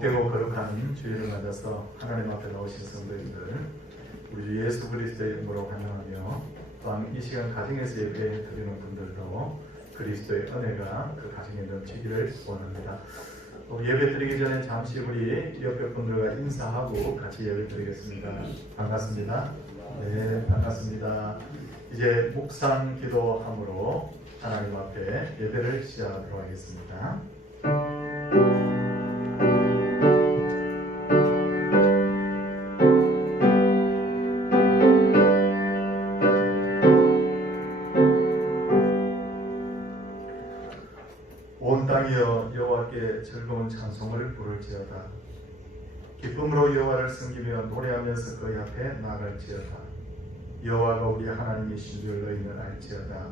복되고 거룩한 주일을 맞아서 하나님 앞에 나오신 성도님들, 우리 주 예수 그리스도의 이름으로 환영하며 또한 이 시간 가정에서 예배 드리는 분들도 그리스도의 은혜가 그 가정에 넘치기를 원합니다. 예배 드리기 전에 잠시 우리 옆에 분들과 인사하고 같이 예배 드리겠습니다. 반갑습니다. 네, 반갑습니다. 이제 묵상 기도함으로 하나님 앞에 예배를 시작하도록 하겠습니다. 온 땅이여 여호와께 즐거운 찬송을 부를지어다. 기쁨으로 여호와를 섬기며 노래하면서 그의 앞에 나아갈지어다. 여호와가 우리 하나님이신 줄 너희는 알지어다.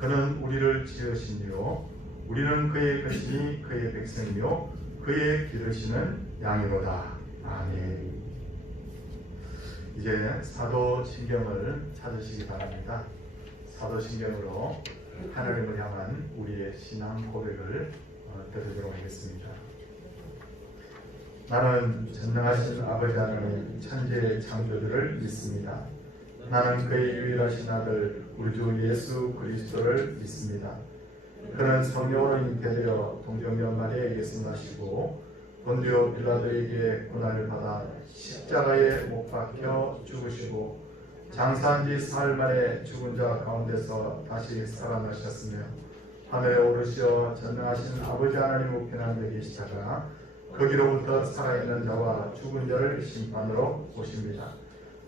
그는 우리를 지으시니요 우리는 그의 것이니 그의 백성이요 그의 기르시는 양이로다. 아멘. 이제 사도신경을 찾으시기 바랍니다. 사도신경으로 하나님을 향한 우리의 신앙 고백을 드리도록 하겠습니다. 나는 전능하신 아버지 하나님 천지의 창조주를 믿습니다. 나는 그의 유일하신 아들 우리 주 예수 그리스도를 믿습니다. 그는 성령으로 잉태되어 동정녀 마리아에게서 나시고 본디오 빌라도에게 고난을 받아 십자가에 못 박혀 죽으시고 장사한 지 사흘 만에 죽은 자 가운데서 다시 살아나셨으며 하늘에 오르시어 전능하신 아버지 하나님 우편에 계시다가 거기로부터 살아있는 자와 죽은 자를 심판으로 오십니다.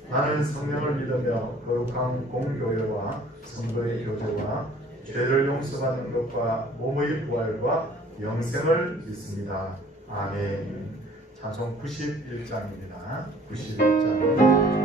나는 성령을 믿으며 거룩한 공교회와 성도의 교제와 죄를 용서받는 것과 몸의 부활과 영생을 믿습니다. 아멘. 찬송 91장입니다. 91장.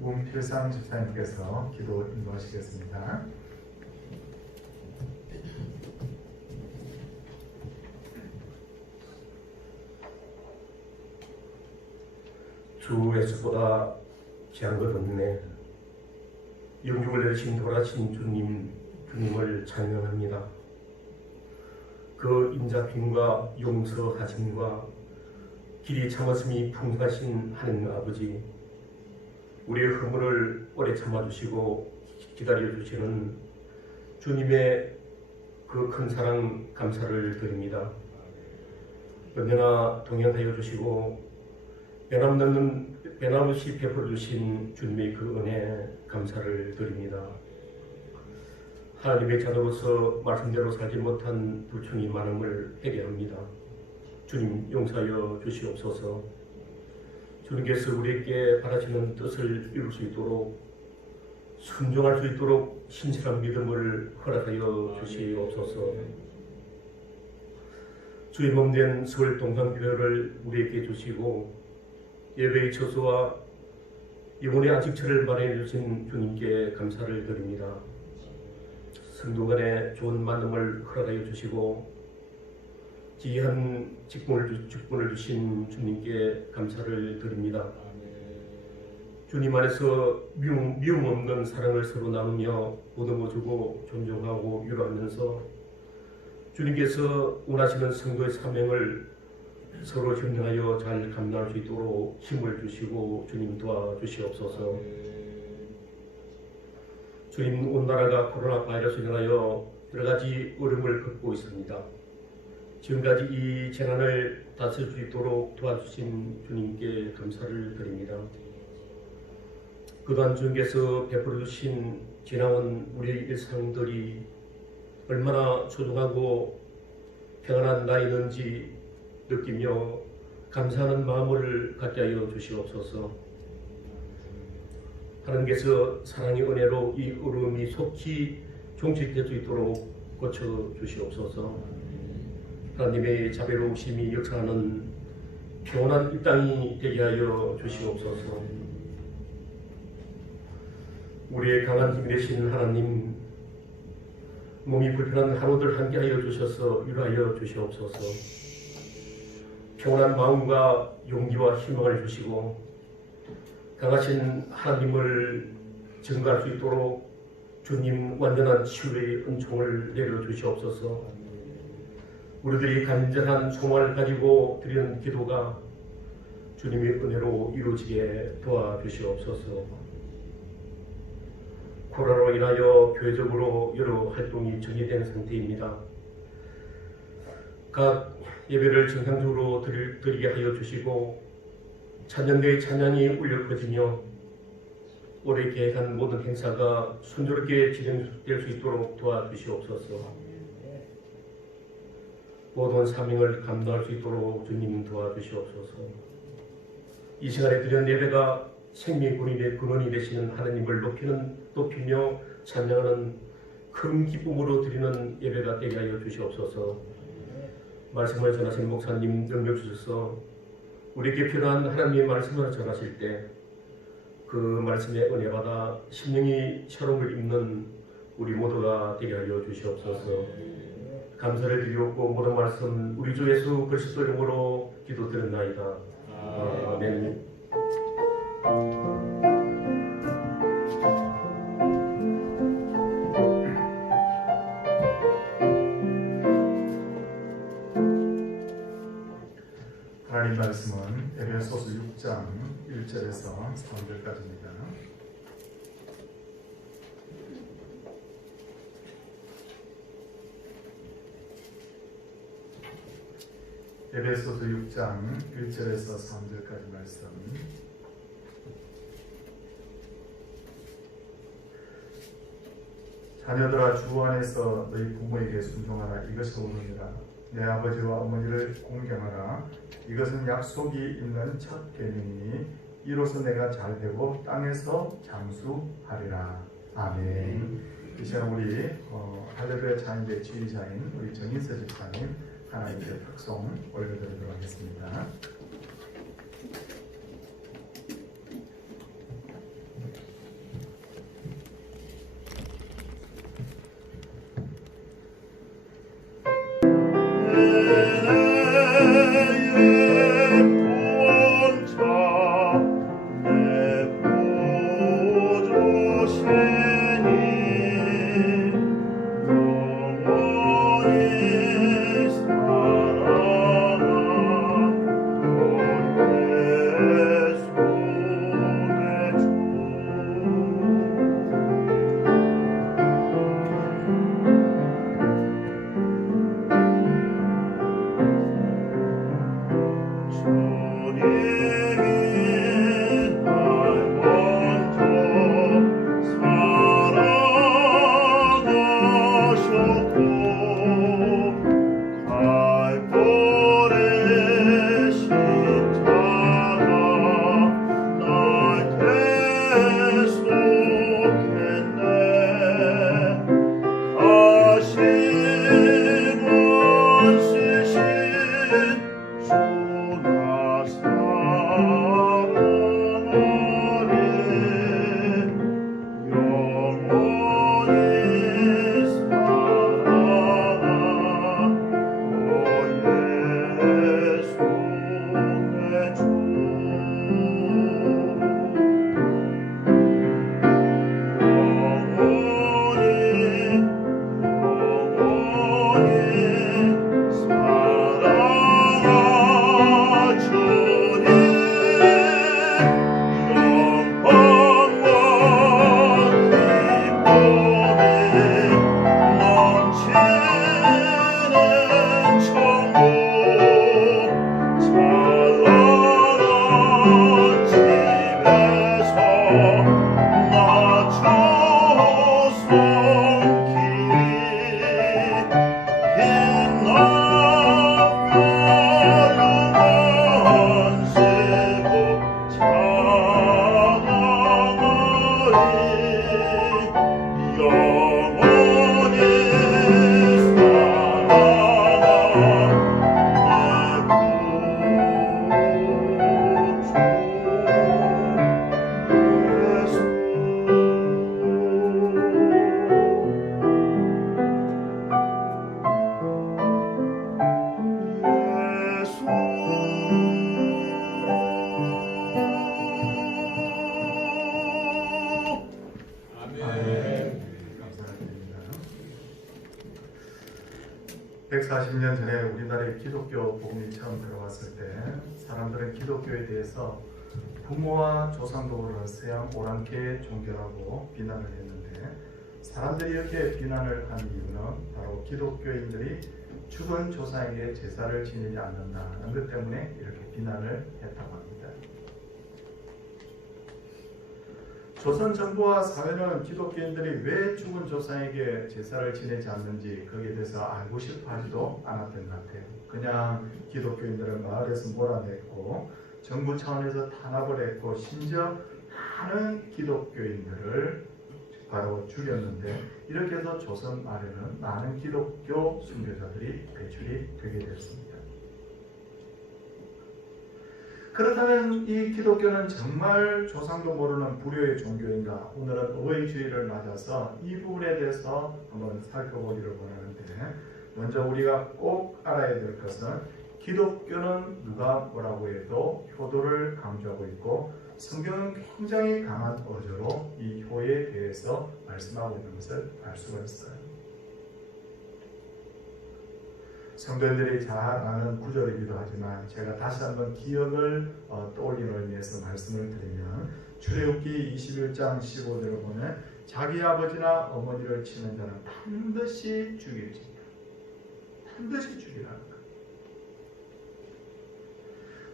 문필상 집사님께서 기도 인도하시겠습니다. 주 예수보다 귀한 것 없네. 영육을 내리신 돌아신 주님을 찬양합니다. 그 인자심과 용서하심과 길이 참았음이 풍성하신 하느님 아버지, 우리의 허물을 오래 참아주시고 기다려주시는 주님의 그 큰 사랑 감사를 드립니다. 언제나 동행하여 주시고 변함없이 베풀어 주신 주님의 그 은혜 감사를 드립니다. 하나님의 자녀로서 말씀대로 살지 못한 불충이 많음을 회개합니다. 주님 용서하여 주시옵소서. 주님께서 우리에게 바라시는 뜻을 이룰 수 있도록 순종할 수 있도록 신실한 믿음을 허락하여 주시옵소서. 주의 몸된 서울 동산교회를 우리에게 주시고 예배의 처소와 영혼의 안식처를 마련해 주신 주님께 감사를 드립니다. 성도 간의 좋은 만남을 허락하여 주시고 지혜한 직분을 주신 주님께 감사를 드립니다. 주님 안에서 미움 없는 사랑을 서로 나누며 보듬어주고 존중하고 위로하면서 주님께서 원하시는 성도의 사명을 서로 협력하여 잘 감당할 수 있도록 힘을 주시고 주님 도와주시옵소서. 주님, 온 나라가 코로나 바이러스로 인하여 여러 가지 어려움을 겪고 있습니다. 지금까지 이 재난을 다스릴 수 있도록 도와주신 주님께 감사를 드립니다. 그동안 주님께서 베풀어 주신 지나온 우리의 일상들이 얼마나 소중하고 평안한 나이는지 느끼며 감사하는 마음을 갖게 하여 주시옵소서. 하나님께서 사랑의 은혜로 이 어려움이 속히 종식될 수 있도록 고쳐주시옵소서. 하나님의 자비로우심이 역사하는 평온한 이 땅이 되게 하여 주시옵소서. 우리의 강한 힘이 되신 하나님, 몸이 불편한 하루들 함께하여 주셔서 위로하여 주시옵소서. 평온한 마음과 용기와 희망을 주시고 강하신 하나님을 증거할 수 있도록 주님 완전한 치유의 은총을 내려주시옵소서. 우리들이 간절한 소망을 가지고 드리는 기도가 주님의 은혜로 이루어지게 도와주시옵소서. 코로나로 인하여 교회적으로 여러 활동이 정지된 상태입니다. 각 예배를 정상적으로 드리게 하여 주시고 찬양대의 찬양이 울려 퍼지며 올해 계획한 모든 행사가 순조롭게 진행될 수 있도록 도와주시옵소서. 모든 사명을 감당할 수 있도록 주님 도와주시옵소서. 이 시간에 드리는 예배가 생명의 근원이 되시는 하나님을 높이며 찬양하는 큰 기쁨으로 드리는 예배가 되게 하여 주시옵소서. 말씀을 전하신 목사님 능력 주셔서 우리에게 필요한 하나님의 말씀을 전하실 때 그 말씀에 은혜 받아 심령이 새로움을 입는 우리 모두가 되게 하여 주시옵소서. 감사를 드리옵고 모든 말씀 우리 주 예수 그리스도 이름으로 기도드렸나이다. 아멘. 하나님 말씀은 에베소서 6장 1절에서 3절까지입니다. 에베소서 6장 1절에서 3절까지 말씀. 자녀들아, 주 안에서 너희 부모에게 순종하라. 이것이 옳으니라. 내 아버지와 어머니를 공경하라. 이것은 약속이 있는 첫 계명이니 이로써 내가 잘되고 땅에서 장수하리라. 아멘. 이 시간 우리 할렐루야 찬양대 지휘자인 우리 정인세 집사님 하나님께 특송 올려드리도록 하겠습니다. 영원히 140년 전에 우리나라에 기독교 복음이 처음 들어왔을 때 사람들은 기독교에 대해서 부모와 조상도를 서양 오랑캐 종교라고 비난을 했는데, 사람들이 이렇게 비난을 한 이유는 바로 기독교인들이 죽은 조상에게 제사를 지내지 않는다는 것 때문에 이렇게 비난을 했다고 합니다. 조선 정부와 사회는 기독교인들이 왜 죽은 조상에게 제사를 지내지 않는지 거기에 대해서 알고 싶어 하지도 않았던 것 같아요. 그냥 기독교인들을 마을에서 몰아냈고 정부 차원에서 탄압을 했고 심지어 많은 기독교인들을 바로 죽였는데, 이렇게 해서 조선 말에는 많은 기독교 순교자들이 배출이 되게 됐습니다. 그렇다면 이 기독교는 정말 조상도 모르는 불효의 종교인가? 오늘은 어버이 주일을 맞아서 이 부분에 대해서 한번 살펴보기를 원하는데, 먼저 우리가 꼭 알아야 될 것은 기독교는 누가 뭐라고 해도 효도를 강조하고 있고 성경은 굉장히 강한 어조로 이 효에 대해서 말씀하고 있는 것을 알 수가 있어요. 성도님들이 잘 아는 구절이기도 하지만 제가 다시 한번 기억을 떠올리는 의미에서 말씀을 드리면, 출애굽기 21장 15절을 보면 자기 아버지나 어머니를 치는 자는 반드시 죽일지니라. 반드시 죽이라는 거예요.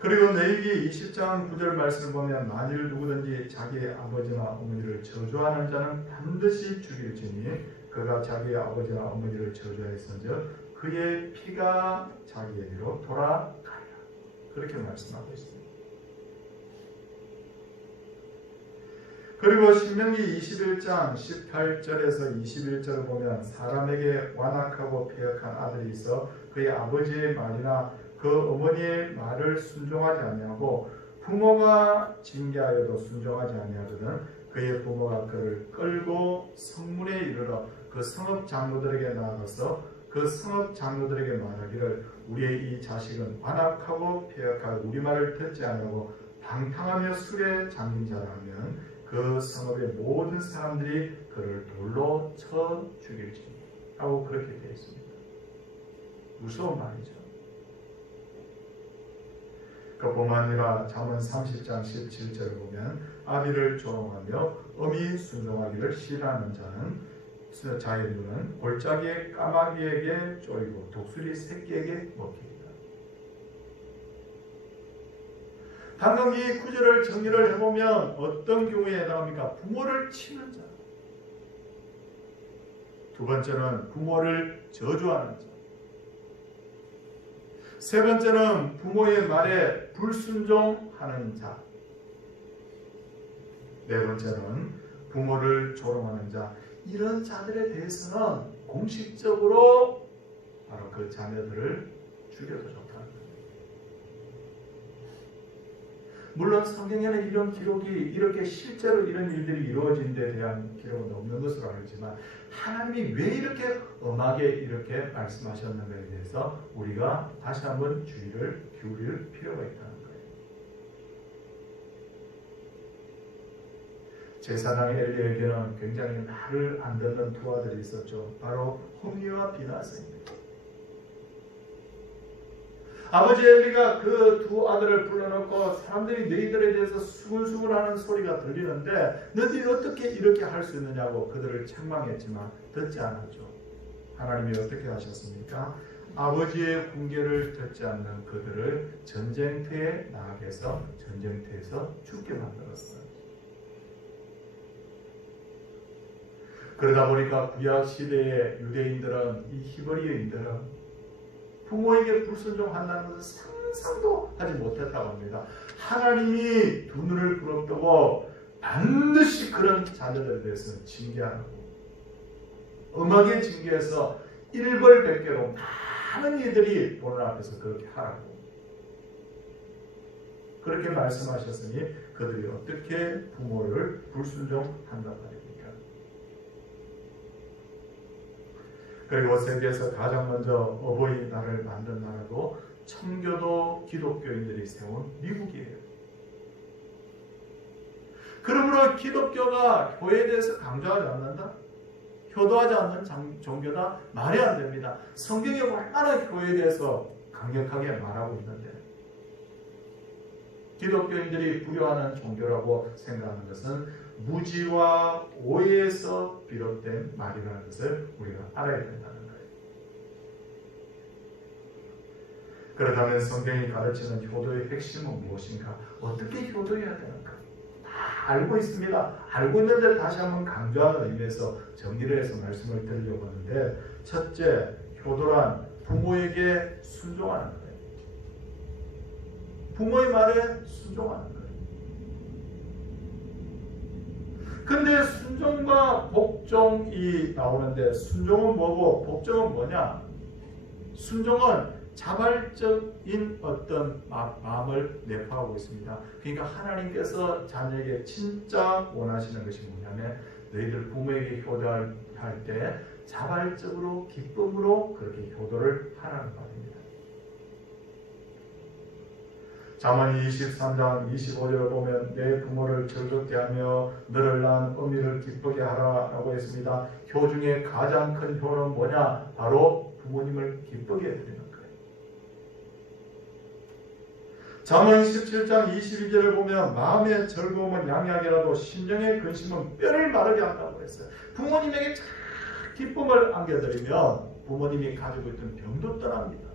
그리고 레위기 20장 9절 말씀을 보면 만일 누구든지 자기 아버지나 어머니를 저주하는 자는 반드시 죽일지니 그가 자기 아버지나 어머니를 저주하였은즉 그의 피가 자기에게로 돌아가리라. 그렇게 말씀하고 있습니다. 그리고 신명기 21장 18절에서 21절을 보면 사람에게 완악하고 패역한 아들이 있어 그의 아버지의 말이나 그 어머니의 말을 순종하지 아니하고 부모가 징계하여도 순종하지 아니하거든 그의 부모가 그를 끌고 성문에 이르러 그 성읍 장로들에게 나아가서 그 성읍 장로들에게 말하기를 우리의 이 자식은 완악하고 패역하고 우리 말을 듣지 아니하고 방탕하며 술에 잠긴 자라면 그 성읍의 모든 사람들이 그를 돌로 쳐 죽일지니 하고 그렇게 되어 있습니다. 무서운 말이죠. 그뿐만 아니라 잠언 30장 17절을 보면 아비를 조롱하며 어미 순종하기를 싫어하는 자는 자의 눈은 골짜기의 까마귀에게 쪼이고 독수리 새끼에게 먹히리라. 방금 이 구절을 정리를 해보면 어떤 경우에 해당합니까? 부모를 치는 자. 두 번째는 부모를 저주하는 자. 세 번째는 부모의 말에 불순종하는 자. 네 번째는 부모를 조롱하는 자. 이런 자들에 대해서는 공식적으로 바로 그 자녀들을 죽여도 좋다는 거예요. 물론 성경에는 이런 기록이 이렇게 실제로 이런 일들이 이루어진 데 대한 기록은 없는 것으로 알지만 하나님이 왜 이렇게 엄하게 이렇게 말씀하셨는가에 대해서 우리가 다시 한번 주의를 기울일 필요가 있다는 거예요. 제사장 엘리에게는 굉장히 말을 안 듣는 두 아들이 있었죠. 바로 홈리와 비나스입니다. 아버지 엘리가 그 두 아들을 불러놓고 사람들이 너희들에 대해서 수근수근하는 소리가 들리는데 너희들이 어떻게 이렇게 할 수 있느냐고 그들을 책망했지만 듣지 않았죠. 하나님이 어떻게 하셨습니까? 아버지의 훈계를 듣지 않는 그들을 전쟁터에 나가게 해서 전쟁터에서 죽게 만들었어요. 그러다 보니까 구약 시대의 유대인들은, 이 히브리인들은 부모에게 불순종한다는 것을 상상도 하지 못했다고 합니다. 하나님이 두 눈을 부릅뜨고 반드시 그런 자녀들에 대해서는 징계하고 엄하게 징계해서 일벌백계로 많은 이들이 보는 앞에서 그렇게 하라고 그렇게 말씀하셨으니 그들이 어떻게 부모를 불순종한단 말입니까? 그리고 세계에서 가장 먼저 어버이날을 만든 나라도 청교도 기독교인들이 세운 미국이에요. 그러므로 기독교가 효에 대해서 강조하지 않는다? 효도하지 않는 종교다? 말이 안 됩니다. 성경이 얼마나 효에 대해서 강력하게 말하고 있는데 기독교인들이 부여하는 종교라고 생각하는 것은 무지와 오해에서 비롯된 말이라는 것을 우리가 알아야 된다는 거예요. 그렇다면 성경이 가르치는 효도의 핵심은 무엇인가? 어떻게 효도해야 되는가? 다 알고 있습니다. 알고 있는데 다시 한번 강조하는 의미에서 정리를 해서 말씀을 드리려고 하는데, 첫째, 효도란 부모에게 순종하는 거예요. 부모의 말에 순종하는 거예요. 근데 순종과 복종이 나오는데, 순종은 뭐고 복종은 뭐냐? 순종은 자발적인 어떤 마음을 내포하고 있습니다. 그러니까 하나님께서 자녀에게 진짜 원하시는 것이 뭐냐면, 너희들 부모에게 효도할 때 자발적으로 기쁨으로 그렇게 효도를 하라는 말입니다. 잠언 23장 25절을 보면 내 부모를 즐겁게 하며 너를 낳은 어미를 기쁘게 하라라고 했습니다. 효 중에 가장 큰 효는 뭐냐? 바로 부모님을 기쁘게 해드리는 거예요. 잠언 17장 22절을 보면 마음의 즐거움은 양약이라도 심령의 근심은 뼈를 마르게 한다고 했어요. 부모님에게 참 기쁨을 안겨드리면 부모님이 가지고 있던 병도 떠납니다.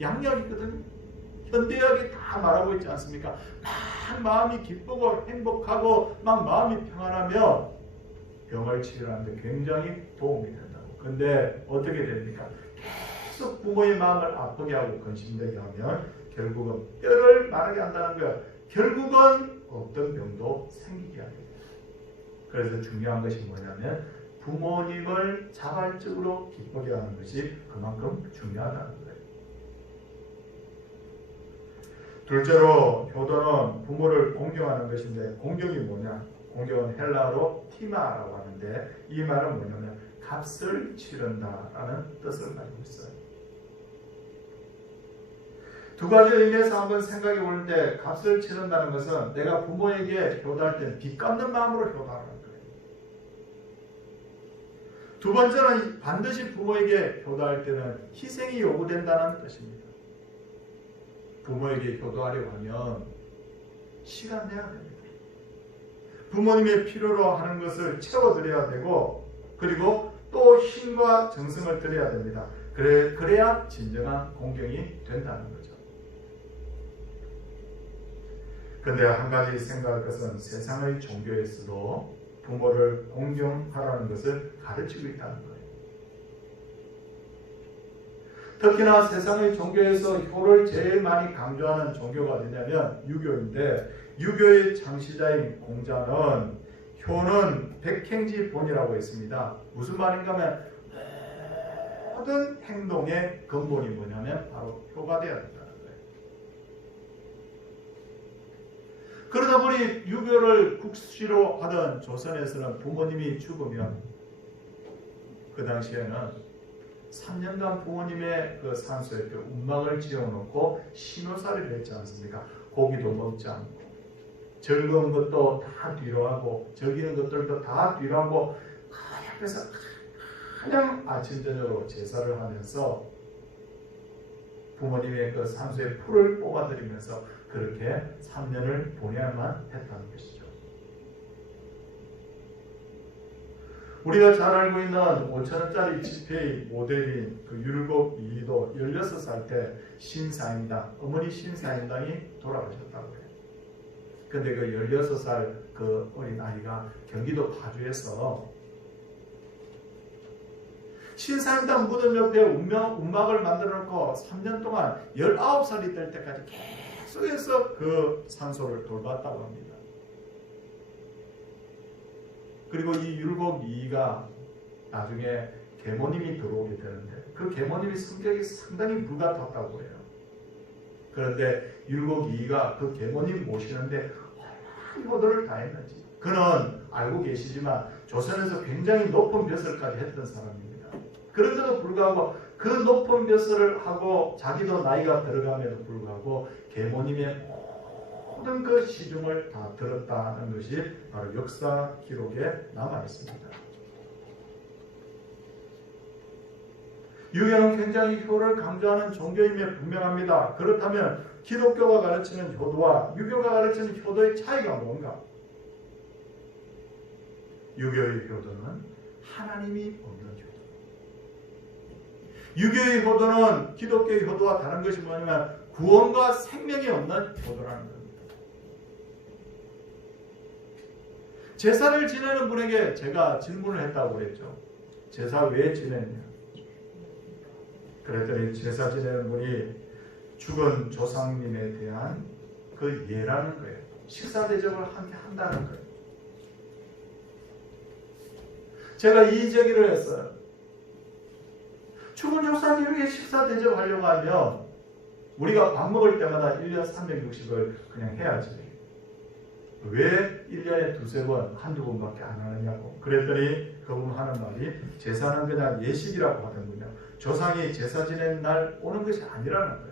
양약이거든요. 현대학이 다 말하고 있지 않습니까? 막 마음이 기쁘고 행복하고 막 마음이 평안하면 병을 치료하는데 굉장히 도움이 된다고. 근데 어떻게 됩니까? 계속 부모의 마음을 아프게 하고 근심되게 하면 결국은 뼈를 마르게 한다는 거예요. 결국은 어떤 병도 생기게 합니다. 그래서 중요한 것이 뭐냐면 부모님을 자발적으로 기쁘게 하는 것이 그만큼 중요하다는 거예요. 둘째로 효도는 부모를 공경하는 것인데, 공경이 뭐냐? 공경은 헬라어로 티마라고 하는데, 이 말은 뭐냐면 값을 치른다라는 뜻을 가지고 있어요. 두 가지 의미에서 한번 생각해 보는데, 값을 치른다는 것은 내가 부모에게 효도할 때는 빚 갚는 마음으로 효도하는 거예요. 두 번째는 반드시 부모에게 효도할 때는 희생이 요구된다는 뜻입니다. 부모에게 효도하려고 하면 시간 내야 됩니다. 부모님의 필요로 하는 것을 채워드려야 되고, 그리고 또 힘과 정성을 드려야 됩니다. 그래야 진정한 공경이 된다는 거죠. 그런데 한 가지 생각할 것은 세상의 종교에서도 부모를 공경하라는 것을 가르치고 있다는 거예요. 특히나 세상의 종교에서 효를 제일 많이 강조하는 종교가 어디냐면 유교인데, 유교의 창시자인 공자는 효는 백행지본이라고 했습니다. 무슨 말인가 하면 모든 행동의 근본이 뭐냐면 바로 효가 되어야 된다는 거예요. 그러다 보니 유교를 국시로 하던 조선에서는 부모님이 죽으면 그 당시에는 3년간 부모님의 그 산소에 그 움막을 지어놓고 신호살이를 했지 않습니까? 고기도 먹지 않고 즐거운 것도 다 뒤로 하고 즐기는 것들도 다 뒤로 하고 그 옆에서 그냥 아침 저녁으로 제사를 하면서 부모님의 그 산소에 풀을 뽑아들이면서 그렇게 3년을 보내야만 했다는 것이죠. 우리가 잘 알고 있는 5,000원짜리 지폐의 모델인 그 율곡 이이도 16살 때 신사임당, 어머니 신사임당이 돌아가셨다고 해요. 근데 그 16살 그 어린 아이가 경기도 파주에서 신사임당 무덤 옆에 운막을 만들어 놓고 3년 동안 19살이 될 때까지 계속해서 그 산소를 돌봤다고 합니다. 그리고 이 율곡 이이가 나중에 계모님이 들어오게 되는데 그 계모님이 성격이 상당히 불같았다고 해요. 그런데 율곡 이이가 그 계모님 모시는데 얼마나 효도를 다했는지 그는 알고 계시지만 조선에서 굉장히 높은 벼슬까지 했던 사람입니다. 그런데도 불구하고 그 높은 벼슬을 하고 자기도 나이가 들어감에도 불구하고 계모님의 모든 그 시중을 다 들었다는 것이 바로 역사 기록에 남아 있습니다. 유교는 굉장히 효를 강조하는 종교임에 분명합니다. 그렇다면 기독교가 가르치는 효도와 유교가 가르치는 효도의 차이가 뭔가? 유교의 효도는 하나님이 없는 효도. 유교의 효도는 기독교의 효도와 다른 것이 뭐냐면 구원과 생명이 없는 효도라는 겁니다. 제사를 지내는 분에게 제가 질문을 했다고 그랬죠. 제사 왜 지내냐? 그랬더니 제사 지내는 분이 죽은 조상님에 대한 그 예라는 거예요. 식사 대접을 한다는 거예요. 제가 이 제기를 했어요. 죽은 조상님에게 식사 대접하려고 하면 우리가 밥 먹을 때마다 1년 360을 그냥 해야지. 왜 1년에 두세 번, 한두 번밖에 안 하느냐고. 그랬더니 그분 하는 말이 제사는 그냥 예식이라고 하던군요. 조상이 제사 지내는 날 오는 것이 아니라는 거예요.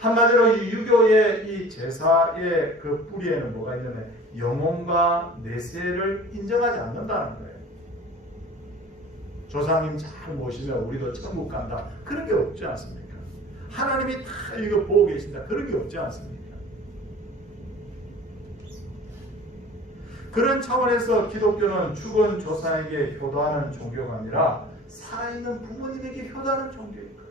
한마디로 이 유교의 이 제사의 그 뿌리에는 뭐가 있냐면 영혼과 내세를 인정하지 않는다는 거예요. 조상님 잘 모시면 우리도 천국 간다. 그런 게 없지 않습니까? 하나님이 다 이거 보고 계신다. 그런 게 없지 않습니까? 그런 차원에서 기독교는 죽은 조상에게 효도하는 종교가 아니라 살아있는 부모님에게 효도하는 종교인 거예요.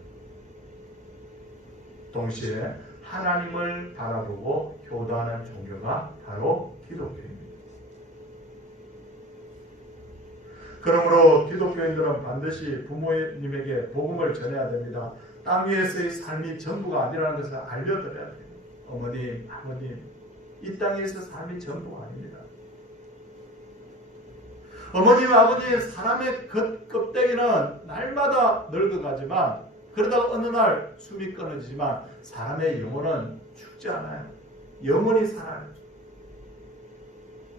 동시에 하나님을 바라보고 효도하는 종교가 바로 기독교입니다. 그러므로 기독교인들은 반드시 부모님에게 복음을 전해야 됩니다. 땅 위에서의 삶이 전부가 아니라는 것을 알려드려야 돼요. 어머님, 아버님, 이 땅에서 삶이 전부가 아닙니다. 어머님, 아버님, 사람의 껍데기는 날마다 늙어가지만 그러다가 어느 날 숨이 끊어지지만 사람의 영혼은 죽지 않아요. 영원히 살아요.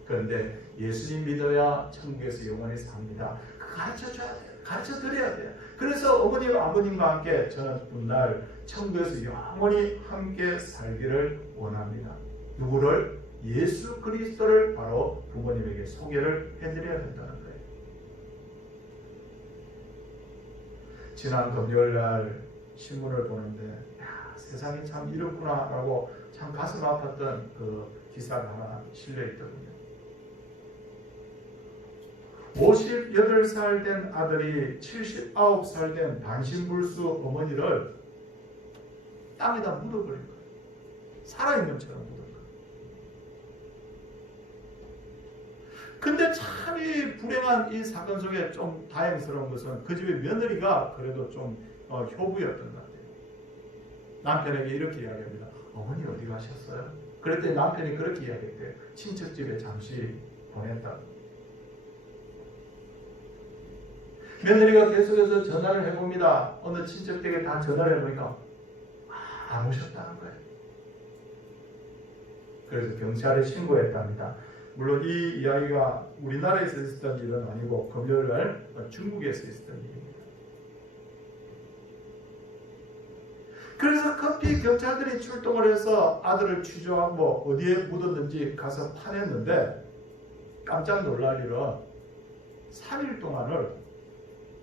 그런데 예수님 믿어야 천국에서 영원히 삽니다. 가르쳐줘야 돼요. 가르쳐드려야 돼요. 그래서 어머님, 아버님과 함께 저는 훗날 천국에서 영원히 함께 살기를 원합니다. 누구를? 예수 그리스도를 바로 부모님에게 소개를 해드려야 된다는 거예요. 지난 금요일날 신문을 보는데 야, 세상이 참 이렇구나 라고 참 가슴 아팠던 그 기사가 하나 실려있더군요. 58살 된 아들이 79살 된 반신불수 어머니를 땅에다 묻어버린 거예요. 살아있는 것처럼 묻은 거예요. 근데 참 이 불행한 이 사건 속에 좀 다행스러운 것은 그 집의 며느리가 그래도 좀 효부였던 것 같아요. 남편에게 이렇게 이야기합니다. 어머니 어디 가셨어요? 그랬더니 남편이 그렇게 이야기했대요. 친척집에 잠시 보냈다. 며느리가 계속해서 전화를 해봅니다. 어느 친척에게 다 전화를 해보니까 안 오셨다는 거예요. 그래서 경찰에 신고했답니다. 물론 이 이야기가 우리나라에서 있었던 일은 아니고 금요일날 중국에서 있었던 일입니다. 그래서 급히 경찰들이 출동을 해서 아들을 취조하고 어디에 묻었는지 가서 파냈는데 깜짝 놀랄 일은 3일 동안을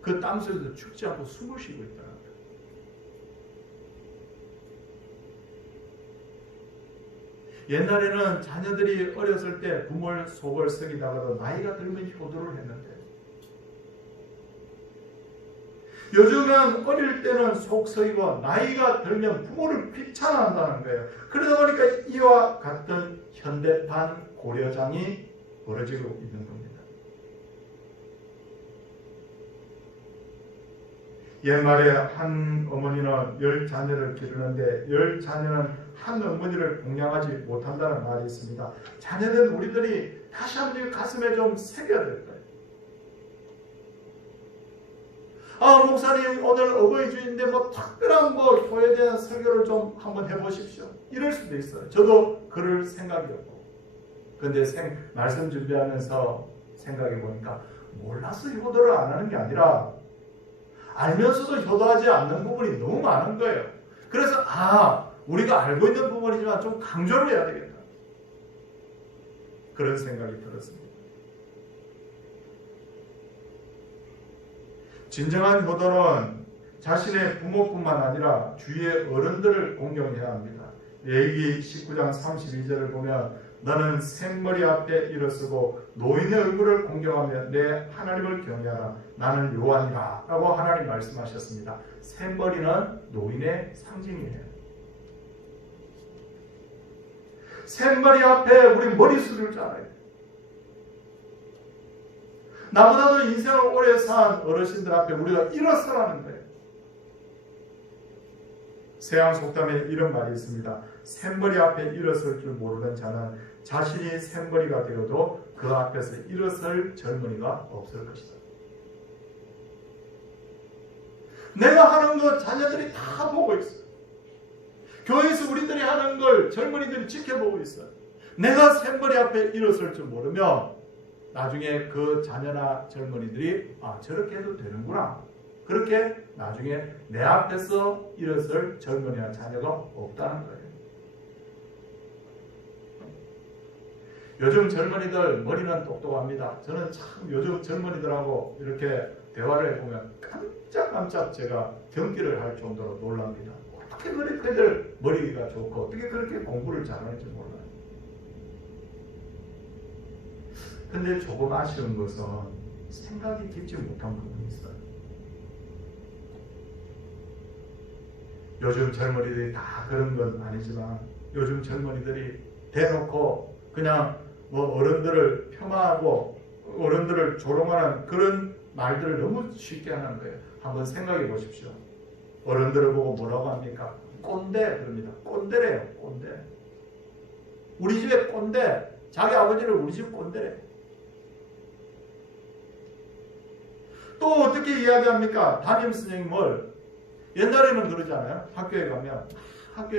그 땅속에서 죽지 않고 숨을 쉬고 있다는 거예요. 옛날에는 자녀들이 어렸을 때 부모를 속을 썩이다가도 나이가 들면 효도를 했는데 요즘은 어릴 때는 속 썩이고 나이가 들면 부모를 귀찮아한다는 거예요. 그러다 보니까 이와 같은 현대판 고려장이 벌어지고 있는 겁니다. 옛말에 한 어머니는 10자녀를 기르는데 10자녀는 한 어머니를 공양하지 못한다는 말이 있습니다. 자녀된 우리들이 다시 한번 가슴에 좀 새겨야 될 거예요. 목사님 오늘 어버이 주일인데 뭐 특별한 효에 대한 설교를 좀 한번 해보십시오. 이럴 수도 있어요. 저도 그럴 생각이었고. 근데 말씀 준비하면서 생각해 보니까 몰라서 효도를 안 하는 게 아니라 알면서도 효도하지 않는 부분이 너무 많은 거예요. 그래서 우리가 알고 있는 부분이지만 좀 강조를 해야 되겠다. 그런 생각이 들었습니다. 진정한 효도는 자신의 부모뿐만 아니라 주위의 어른들을 공경해야 합니다. 레위기 19장 32절을 보면 너는 샘머리 앞에 일어서고 노인의 얼굴을 공경하며 내 하나님을 경외하라. 나는 여호와니라 라고 하나님 말씀하셨습니다. 샘머리는 노인의 상징이에요. 샘머리 앞에 우리 머리 숙일 줄 알아야 돼요. 나보다도 인생을 오래 산 어르신들 앞에 우리가 일어서라는 거예요. 서양 속담에 이런 말이 있습니다. 샘머리 앞에 일어설 줄 모르는 자는 자신이 샘머리가 되어도 그 앞에서 일어설 젊은이가 없을 것이다. 내가 하는 거 자녀들이 다 보고 있어요. 교회에서 우리들이 하는 걸 젊은이들이 지켜보고 있어요. 내가 샘머리 앞에 일어설 줄 모르면 나중에 그 자녀나 젊은이들이 저렇게 해도 되는구나. 그렇게 나중에 내 앞에서 일어설 젊은이나 자녀가 없다는 거예요. 요즘 젊은이들 머리는 똑똑합니다. 저는 참 요즘 젊은이들하고 이렇게 대화를 해보면 깜짝깜짝 제가 경기를 할 정도로 놀랍니다. 어떻게 그렇게들 머리가 좋고 어떻게 그렇게 공부를 잘하는지 몰라요. 근데 조금 아쉬운 것은 생각이 깊지 못한 부분이 있어요. 요즘 젊은이들이 다 그런 건 아니지만 요즘 젊은이들이 대놓고 그냥 어른들을 폄하하고 어른들을 조롱하는 그런 말들을 너무 쉽게 하는 거예요. 한번 생각해 보십시오. 어른들을 보고 뭐라고 합니까? 꼰대 그럽니다. 꼰대래요. 꼰대. 우리 집에 꼰대. 자기 아버지를 우리 집 꼰대래. 또 어떻게 이야기합니까? 담임 선생님을 옛날에는 그러잖아요. 학교에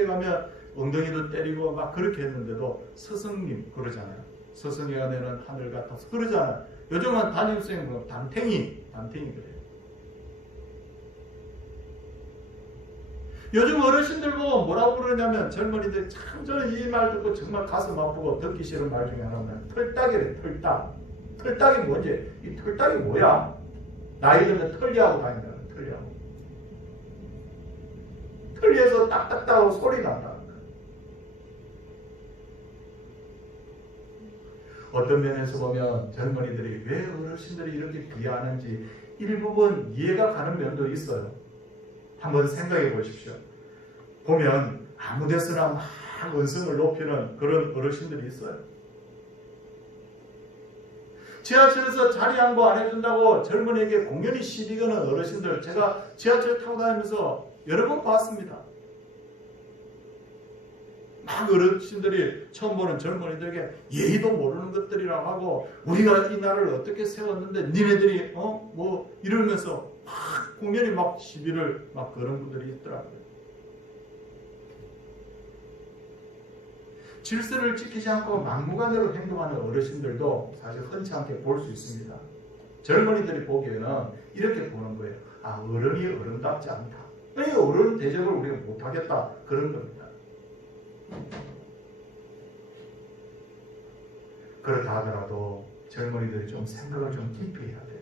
가면 엉덩이도 때리고 막 그렇게 했는데도 스승님 그러잖아요. 스승의 은혜는 하늘 같아서 그러잖아요. 요즘은 담임 선생님 담탱이 그래요. 요즘 어르신들 보고 뭐라고 그러냐면 젊은이들 참 저는 이 말 듣고 정말 가슴 아프고 듣기 싫은 말 중에 하나는 털딱이래. 털딱. 털딱이 뭔지? 이 털딱이 뭐야? 나이 들면 털리하고 다닌다는 털리하고. 털리에서 딱딱딱하고 소리 난다는 거야. 어떤 면에서 보면 젊은이들이 왜 어르신들이 이렇게 비하하는지 일부분 이해가 가는 면도 있어요. 한번 생각해 보십시오. 보면 아무 데서나 막 언성을 높이는 그런 어르신들이 있어요. 지하철에서 자리 양보 안 해준다고 젊은이에게 공연히 시비 거는 어르신들 제가 지하철 타고 다니면서 여러 번 봤습니다. 막 어르신들이 처음 보는 젊은이들에게 예의도 모르는 것들이라고 하고 우리가 이 나라를 어떻게 세웠는데 니네들이 뭐 이러면서 막 공연히 막 시비를 막 그런 분들이 있더라고요. 질서를 지키지 않고 막무가내로 행동하는 어르신들도 사실 흔치 않게 볼 수 있습니다. 젊은이들이 보기에는 이렇게 보는 거예요. 어른이 어른답지 않다. 어른 대접을 우리가 못하겠다. 그런 겁니다. 그렇다 하더라도 젊은이들이 좀 생각을 좀 깊이 해야 돼요.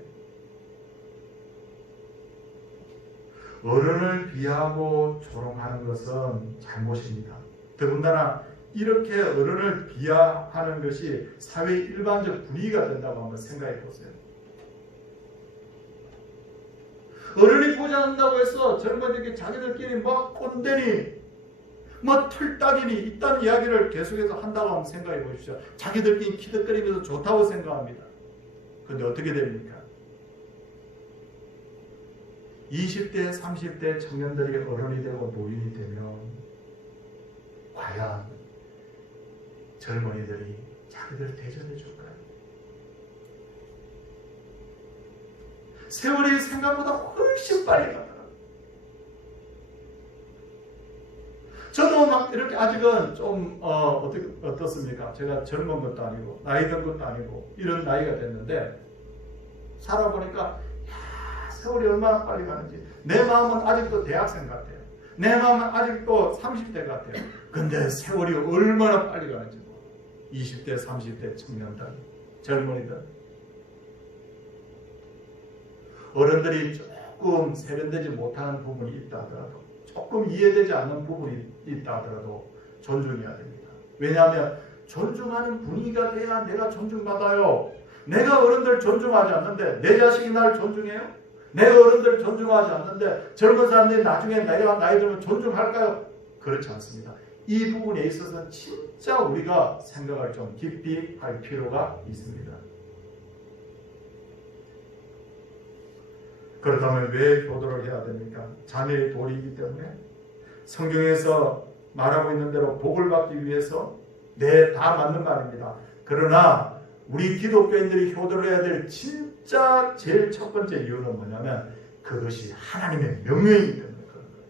어른을 비하하고 조롱하는 것은 잘못입니다. 더군다나 이렇게 어른을 비하하는 것이 사회의 일반적 분위기가 된다고 한번 생각해 보세요. 어른이 보지 않는다고 해서 젊은이들이 자기들끼리 막 꼰대니 뭐 털딱이니 있다는 이야기를 계속해서 한다고 한번 생각해 보십시오. 자기들끼리 키득거리면서 좋다고 생각합니다. 그런데 어떻게 됩니까? 20대, 30대 청년들이 어른이 되고 노인이 되면 과연 젊은이들이 자기들 대접해 줄까요? 세월이 생각보다 훨씬 빨리 가더라고요. 저도 막 이렇게 아직은 좀 어떻습니까? 제가 젊은 것도 아니고 나이 든 것도 아니고 이런 나이가 됐는데 살아보니까 세월이 얼마나 빨리 가는지 내 마음은 아직도 대학생 같아요. 내 마음은 아직도 30대 같아요. 근데 세월이 얼마나 빨리 가는지 20대, 30대 청년들, 젊은이들 어른들이 조금 세련되지 못하는 부분이 있다 하더라도, 조금 이해되지 않는 부분이 있다 하더라도 존중해야 됩니다. 왜냐하면 존중하는 분위기가 돼야 내가 존중받아요. 내가 어른들 존중하지 않는데 내 자식이 날 존중해요? 내가 어른들 존중하지 않는데 젊은 사람들이 나중에 내가 나이 들면 존중할까요? 그렇지 않습니다. 이 부분에 있어서는 진짜 우리가 생각을 좀 깊이 할 필요가 있습니다. 그렇다면 왜 효도를 해야 됩니까? 자녀의 도리이기 때문에, 성경에서 말하고 있는 대로 복을 받기 위해서, 네, 다 맞는 말입니다. 그러나 우리 기독교인들이 효도를 해야 될 진짜 제일 첫 번째 이유는 뭐냐면 그것이 하나님의 명령이기 때문에 그런 거예요.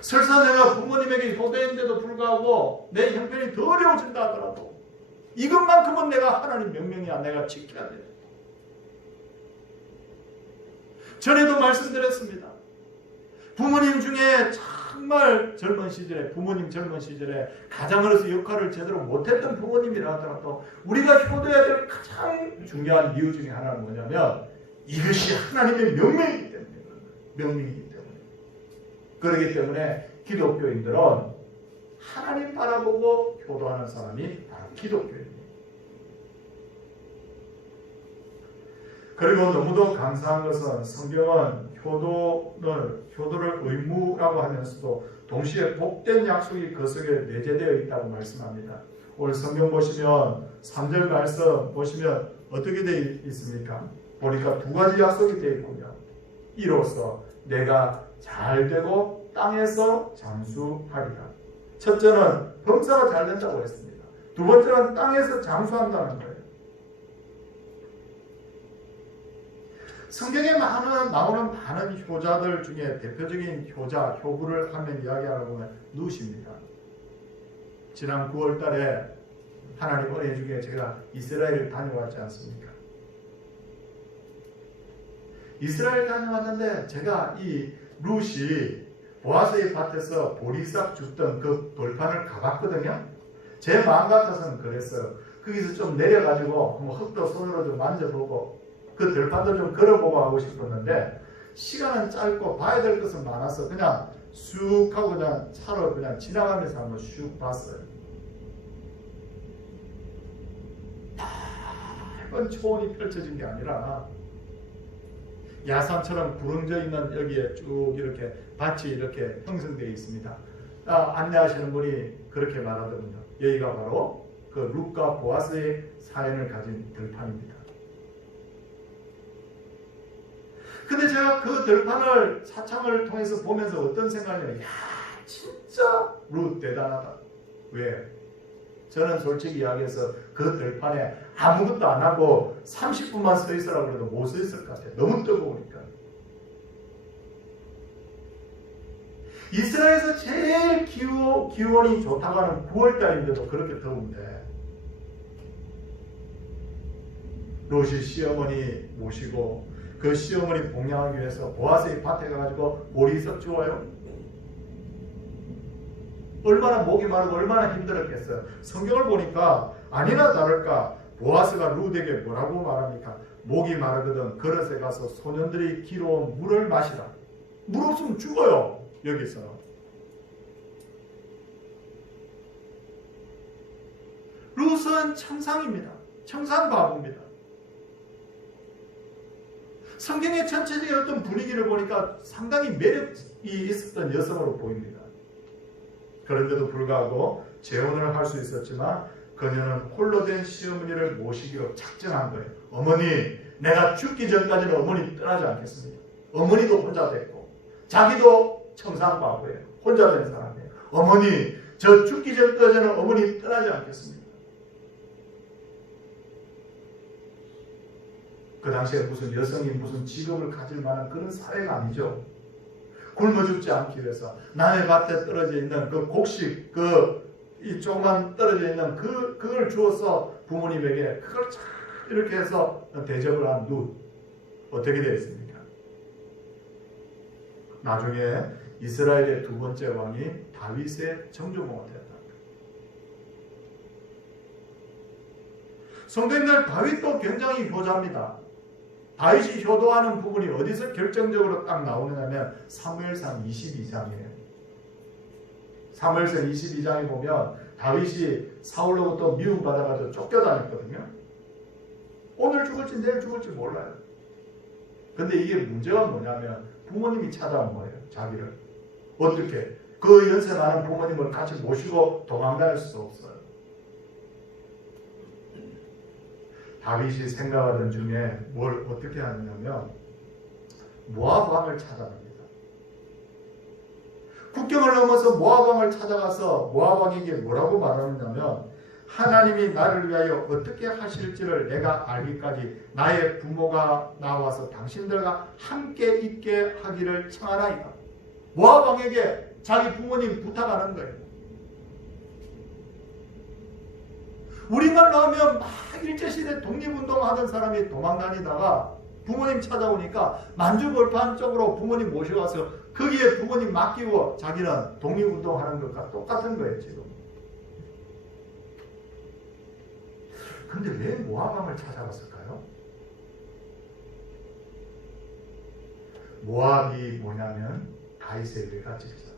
설사 내가 부모님에게 효도했는데도 불구하고 내 형편이 더 어려워진다 하더라도 이것만큼은 내가 하나님 명령이야. 내가 지켜야 돼. 전에도 말씀드렸습니다. 부모님 중에 정말 젊은 시절에, 부모님 젊은 시절에 가장으로서 역할을 제대로 못했던 부모님이라 하더라도 우리가 효도해야 될 가장 중요한 이유 중에 하나는 뭐냐면 이것이 하나님의 명령이기 때문에 그런 거예요. 명령이기 때문에. 그렇기 때문에 기독교인들은 하나님 바라보고 효도하는 사람이 바로 기독교인입니다. 그리고 너무도 감사한 것은 성경은 효도를 의무라고 하면서도 동시에 복된 약속이 그 속에 내재되어 있다고 말씀합니다. 오늘 성경 보시면 3절 말씀 보시면 어떻게 되어 있습니까? 보니까 두 가지 약속이 되어 있군요. 이로써 내가 잘 되고 땅에서 장수하리라. 첫째는 범사가 잘 된다고 했습니다. 두 번째는 땅에서 장수한다는 거예요. 성경에 나오는 많은 효자들 중에 대표적인 효부를 하면 이야기하라고 하면 룻입니다. 지난 9월 달에 하나님 은혜 중에 제가 이스라엘을 다녀왔지 않습니까? 이스라엘 다녀왔는데 제가 이 룻이 보아스의 밭에서 보리싹 줍던 그 돌판을 가봤거든요. 제 마음 같아서는 그랬어요. 거기서 좀 내려가지고 한번 흙도 손으로 좀 만져보고 그 들판도 좀 걸어보고 하고 싶었는데 시간은 짧고 봐야 될 것은 많아서 그냥 쑥 하고 그냥 차로 그냥 지나가면서 한번 슉 봤어요. 넓은 초원이 펼쳐진 게 아니라 야산처럼 구름져 있는 여기에 쭉 이렇게 밭이 이렇게 형성되어 있습니다. 안내하시는 분이 그렇게 말하더군요. 여기가 바로 그 룻과 보아스의 사연을 가진 들판입니다. 근데 제가 그 들판을 차창을 통해서 보면서 어떤 생각이냐면, 야, 진짜 룻 대단하다. 왜? 저는 솔직히 이야기해서 그 들판에 아무것도 안 하고 30분만 서 있으라고 해도 못 서 있을 것 같아요. 너무 뜨거우니까. 이스라엘에서 제일 기온이 좋다고 하는 9월달인데도 그렇게 더운데 롯이 시어머니 모시고 그 시어머니 봉양하기 위해서 보아스의 밭에 가가지고 보리석 주워요. 얼마나 목이 마르고 얼마나 힘들었겠어요. 성경을 보니까 아니나 다를까 보아스가 룻에게 뭐라고 말합니까? 목이 마르거든 그릇에 가서 소년들이 기로운 물을 마시라. 물 없으면 죽어요. 여기서 룻은 청상입니다. 청상바보입니다. 성경의 전체적인 어떤 분위기를 보니까 상당히 매력이 있었던 여성으로 보입니다. 그런데도 불구하고 재혼을 할 수 있었지만 그녀는 홀로 된 시어머니를 모시기로 작정한 거예요. 어머니, 내가 죽기 전까지는 어머니 떠나지 않겠습니다. 어머니도 혼자 됐고 자기도 청상바보예요. 혼자 된 사람이에요. 어머니, 저 죽기 전까지는 어머니 떠나지 않겠습니다. 그 당시에 무슨 여성이 무슨 직업을 가질 만한 그런 사회가 아니죠. 굶어 죽지 않기 위해서 남의 밭에 떨어져 있는 그 곡식, 이 조그만 떨어져 있는 그걸 주어서 부모님에게 그걸 잘 이렇게 해서 대접을 한 룻. 어떻게 되어 있습니까? 나중에 이스라엘의 두 번째 왕이 다윗의 정조모가 되었다. 성도님들, 다윗도 굉장히 효자입니다. 다윗이 효도하는 부분이 어디서 결정적으로 딱 나오느냐면 사무엘상 22장이에요. 사무엘상 22장에 보면 다윗이 사울로부터 미움받아가지고 쫓겨다녔거든요. 오늘 죽을지 내일 죽을지 몰라요. 근데 이게 문제가 뭐냐면 부모님이 찾아온 거예요. 자기를. 어떻게? 그 연세 많은 부모님을 같이 모시고 도망다닐 수 없어요. 다윗이 생각하던 중에 뭘 어떻게 하느냐면 모압 왕을 찾아갑니다. 국경을 넘어서 모압 왕을 찾아가서 모압 왕에게 뭐라고 말하느냐면 하나님이 나를 위하여 어떻게 하실지를 내가 알기까지 나의 부모가 나와서 당신들과 함께 있게 하기를 청하나이다. 모압 왕에게 자기 부모님 부탁하는 거예요. 우리말로 하면 막 일제시대 독립운동하던 사람이 도망다니다가 부모님 찾아오니까 만주벌판 쪽으로 부모님 모셔와서 거기에 부모님 맡기고 자기는 독립운동하는 것과 똑같은 거예요. 지금. 근데 왜 모압왕을 찾아갔을까요? 모압이 뭐냐면 다윗의 외갓집이죠.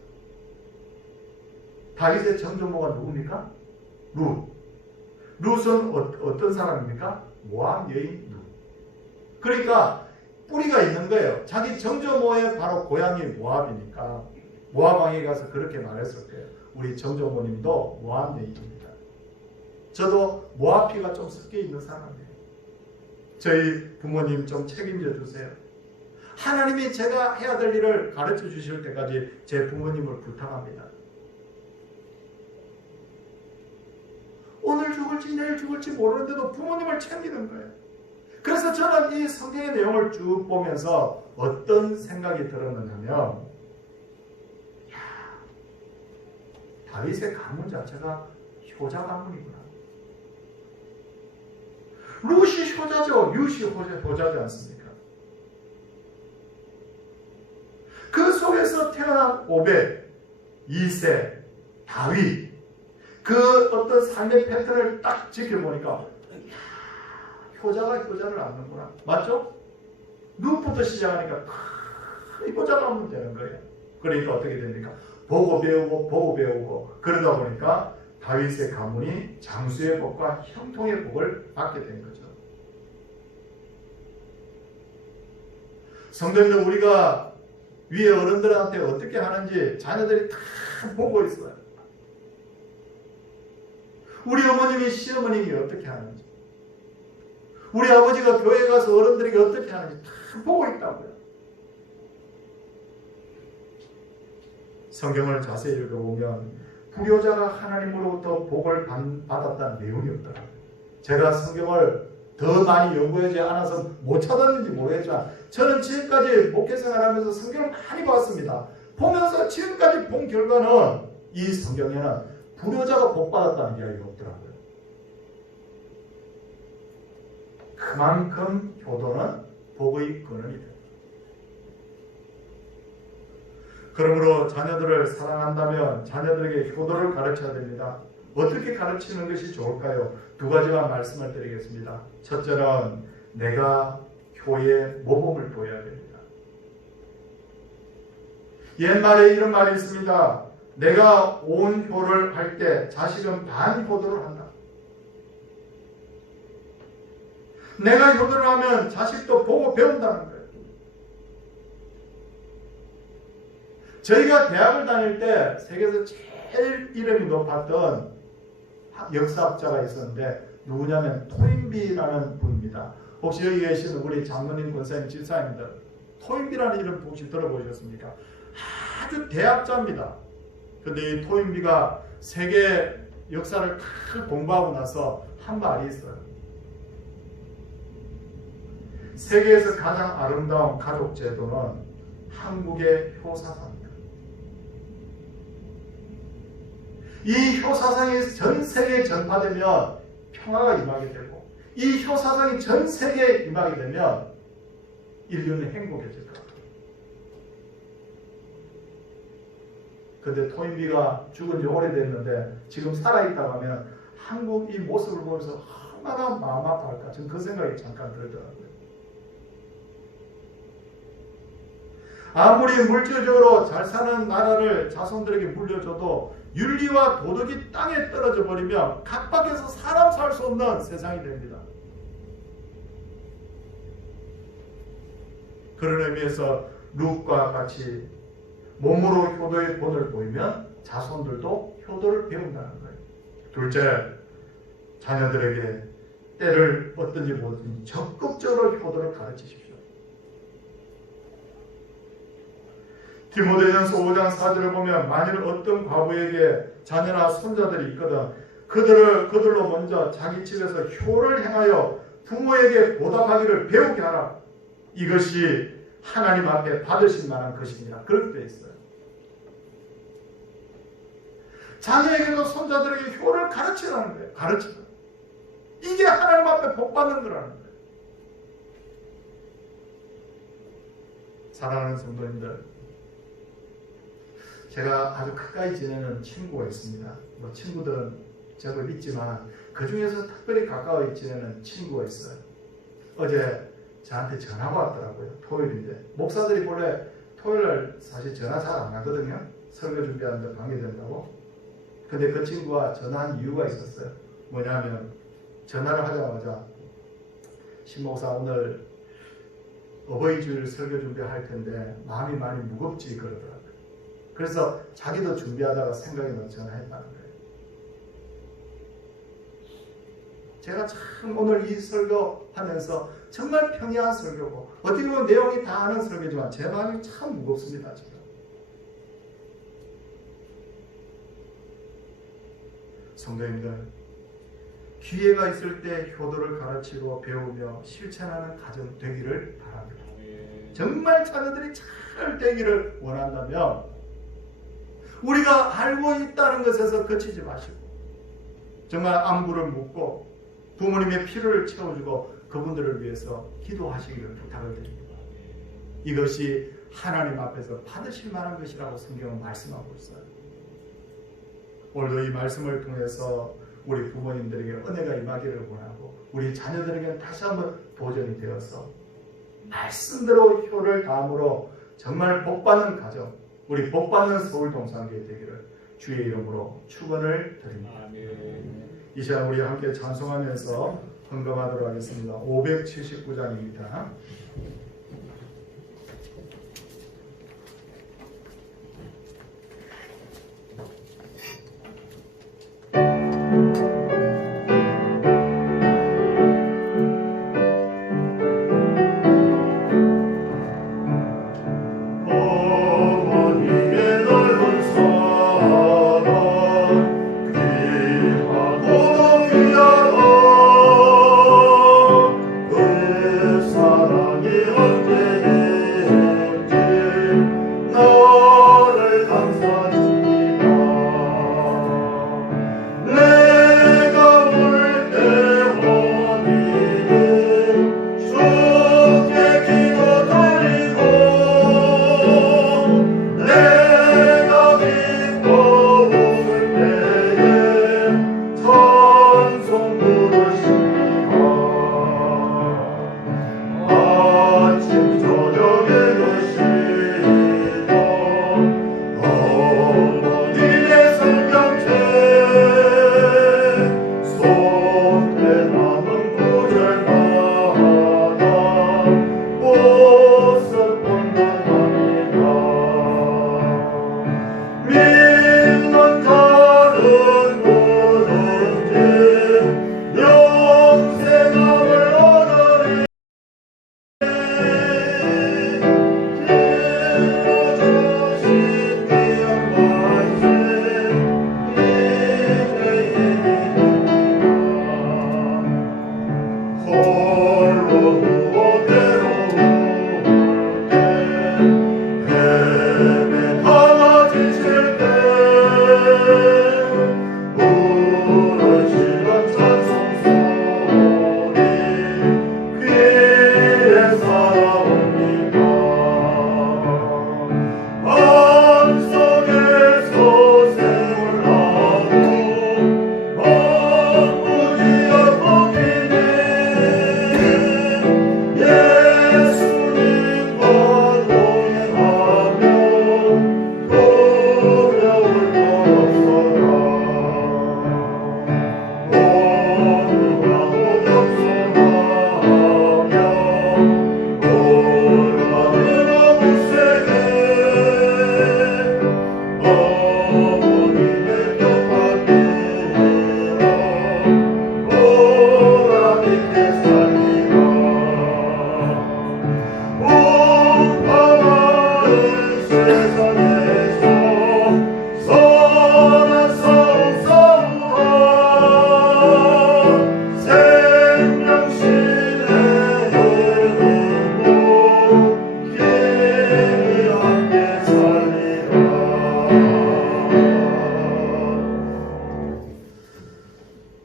다윗의 정조모가 누굽니까? 룻. 룻은 어떤 사람입니까? 모압 여인 룻. 그러니까 뿌리가 있는 거예요. 자기 정조모의 바로 고향이 모압이니까 모압 왕에 가서 그렇게 말했을 거예요. 우리 정조모님도 모압 여인입니다. 저도 모압 피가 좀 섞여 있는 사람이에요. 저희 부모님 좀 책임져 주세요. 하나님이 제가 해야 될 일을 가르쳐 주실 때까지 제 부모님을 부탁합니다. 오늘 죽을지 내일 죽을지 모르는데도 부모님을 챙기는 거예요. 그래서 저는 이 성경의 내용을 쭉 보면서 어떤 생각이 들었느냐면 다윗의 가문 자체가 효자 가문이구나. 룻이 효자죠. 룻이 효자지 않습니까? 그 속에서 태어난 오벳, 이새, 다윗 그 어떤 삶의 패턴을 딱 지켜보니까 효자가 효자를 낳는구나. 맞죠? 룻부터 시작하니까 효자가 하면 되는 거예요. 그러니까 어떻게 됩니까? 보고 배우고 그러다 보니까 다윗의 가문이 장수의 복과 형통의 복을 받게 된 거죠. 성도님들 우리가 위에 어른들한테 어떻게 하는지 자녀들이 다 보고 있어요. 우리 어머님이 시어머님이 어떻게 하는지 우리 아버지가 교회 가서 어른들에게 어떻게 하는지 다 보고 있다고요. 성경을 자세히 읽어보면 불효자가 하나님으로부터 복을 받았다는 내용이 없더라고요. 제가 성경을 더 많이 연구하지 않아서 못 찾았는지 모르겠지만 저는 지금까지 목회생활하면서 성경을 많이 봤습니다. 보면서 지금까지 본 결과는 이 성경에는 불효자가 복받았다는 이야기가 없더라고요. 그만큼 효도는 복의 근원이 됩니다. 그러므로 자녀들을 사랑한다면 자녀들에게 효도를 가르쳐야 됩니다. 어떻게 가르치는 것이 좋을까요? 두 가지만 말씀을 드리겠습니다. 첫째는 내가 효의 모범을 보여야 됩니다. 옛말에 이런 말이 있습니다. 내가 온 효를 할 때 자식은 반 효도를 한다. 내가 효도를 하면 자식도 보고 배운다는 거예요. 저희가 대학을 다닐 때 세계에서 제일 이름이 높았던 역사학자가 있었는데 누구냐면 토인비라는 분입니다. 혹시 여기 계시는 우리 장로님, 권사님, 집사님들 토인비라는 이름 혹시 들어보셨습니까? 아주 대학자입니다. 근데 이 토인비가 세계 역사를 다 공부하고 나서 한 말이 있어요. 세계에서 가장 아름다운 가족 제도는 한국의 효사사입니다. 이 효사상이 전 세계에 전파되면 평화가 임하게 되고 이 효사상이 전 세계에 임하게 되면 인류는 행복해질 것 같아요. 근데 토인비가 죽은 지 오래됐는데 지금 살아있다고 하면 한국 이 모습을 보면서 얼마나 마음 아파할까 저는 그 생각이 잠깐 들더라고요. 아무리 물질적으로 잘 사는 나라를 자손들에게 물려줘도 윤리와 도덕이 땅에 떨어져 버리면 각박해서 사람 살 수 없는 세상이 됩니다. 그런 의미에서 룻과 같이 몸으로 효도의 본을 보이면 자손들도 효도를 배운다는 거예요. 둘째, 자녀들에게 때를 어떤지 모르지만 적극적으로 효도를 가르치십시오. 디모데전서 5장 4절을 보면 만일 어떤 과부에게 자녀나 손자들이 있거든 그들로 먼저 자기 집에서 효를 행하여 부모에게 보답하기를 배우게 하라. 이것이 하나님 앞에 받으실 만한 것입니다. 그렇게 되어 있어요. 자녀에게도 손자들에게 효를 가르치라는 거예요. 가르치라. 이게 하나님 앞에 복 받는 거라는 거예요. 사랑하는 성도님들, 제가 아주 가까이 지내는 친구가 있습니다. 뭐 친구들은 제가 있지만 그 중에서 특별히 가까이 지내는 친구가 있어요. 어제 저한테 전화가 왔더라고요. 토요일인데 목사들이 원래 토요일날 사실 전화 잘 안 하거든요. 설교 준비하는데 방해된다고. 근데 그 친구가 전화한 이유가 있었어요. 뭐냐면 전화를 하자마자 신목사 오늘 어버이주일 설교 준비할 텐데 마음이 많이 무겁지 그러더라고요. 그래서 자기도 준비하다가 생각이 나서 전화했다는 거예요. 제가 참 오늘 이 설교하면서 정말 평이한 설교고 어떻게 보면 내용이 다 아는 설교지만 제 마음이 참 무겁습니다. 지금. 성도님들, 기회가 있을 때 효도를 가르치고 배우며 실천하는 가정 되기를 바랍니다. 정말 자녀들이 잘 되기를 원한다면 우리가 알고 있다는 것에서 그치지 마시고 정말 안부를 묻고 부모님의 필요를 채워주고 그분들을 위해서 기도하시기를 부탁을 드립니다. 이것이 하나님 앞에서 받으실 만한 것이라고 성경은 말씀하고 있어요. 오늘도 이 말씀을 통해서 우리 부모님들에게 은혜가 임하기를 원하고 우리 자녀들에게 다시 한번 도전이 되어서 말씀대로 효를 다함으로 정말 복받는 가정, 우리 복받는 서울동산교회 되기를 주의 이름으로 축원을 드립니다. 이 시간 우리 함께 찬송하면서 헌금하도록 하겠습니다. 579장입니다. 사랑이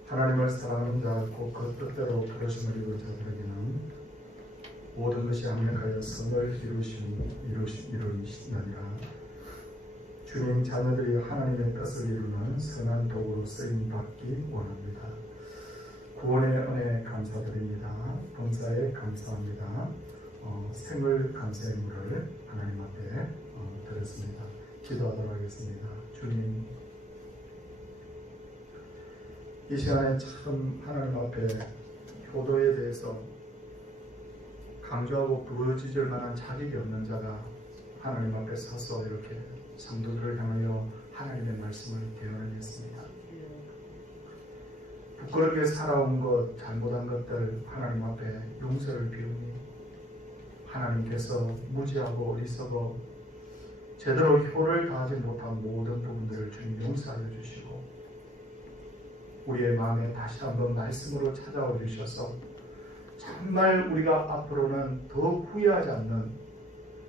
하나님을 사랑하는 자, 곧 그 뜻대로 부르심을 이룬 자들에게는 모든 것이 합력하여 선을 이루시느니라. 주님 자녀들이 하나님의 뜻을 이루는 선한 도구로 쓰임 받기 원합니다. 구원의 은혜에 감사드립니다. 범사에 감사합니다. 생을 감사의 물을 하나님 앞에 드렸습니다. 기도하도록 하겠습니다. 주님, 이 시간에 참 하나님 앞에 효도에 대해서 강조하고 부르짖을 만한 자격이 없는 자가 하나님 앞에 서서 이렇게 성도들을 향하여 하나님의 말씀을 대언했습니다. 부끄럽게 살아온 것, 잘못한 것들 하나님 앞에 용서를 비우니 하나님께서 무지하고 어리석어 제대로 효를 다하지 못한 모든 부분들을 주님 용서하여 주시고 우리의 마음에 다시 한번 말씀으로 찾아와 주셔서 정말 우리가 앞으로는 더욱 후회하지 않는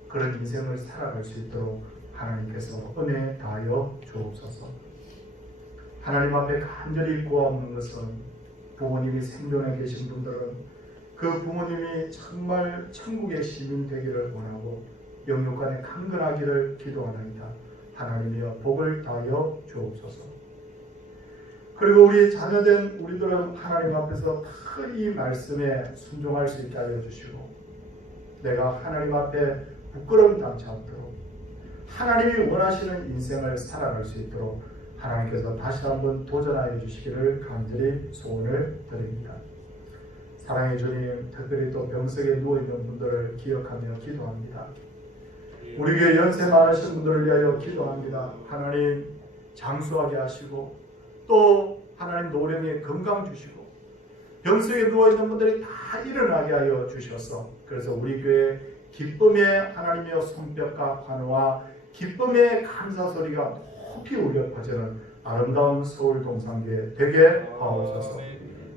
그런 인생을 살아갈 수 있도록 하나님께서 은혜 다하여 주옵소서. 하나님 앞에 간절히 구하옵는 것은 부모님이 생존해 계신 분들은 그 부모님이 정말 천국의 시민 되기를 원하고 영육간에 강건하기를 기도하나이다. 하나님이여 복을 다하여 주옵소서. 그리고 우리 자녀된 우리들은 하나님 앞에서 다 이 말씀에 순종할 수 있게 하여 주시고 내가 하나님 앞에 부끄러움 당치 않도록 하나님이 원하시는 인생을 살아갈 수 있도록 하나님께서 다시 한번 도전하여 주시기를 간절히 소원을 드립니다. 사랑의 주님, 특별히 또 병석에 누워있는 분들을 기억하며 기도합니다. 우리 교회 연세 많으신 분들을 위하여 기도합니다. 하나님 장수하게 하시고 또 하나님 노령에 건강 주시고 병석에 누워있는 분들이 다 일어나게 하여 주셔서 그래서 우리 교회 기쁨의 하나님의 손뼉과 환호와 기쁨의 감사 소리가 높이 울려 퍼지는 아름다운 서울 동산교회 되게 하옵소서.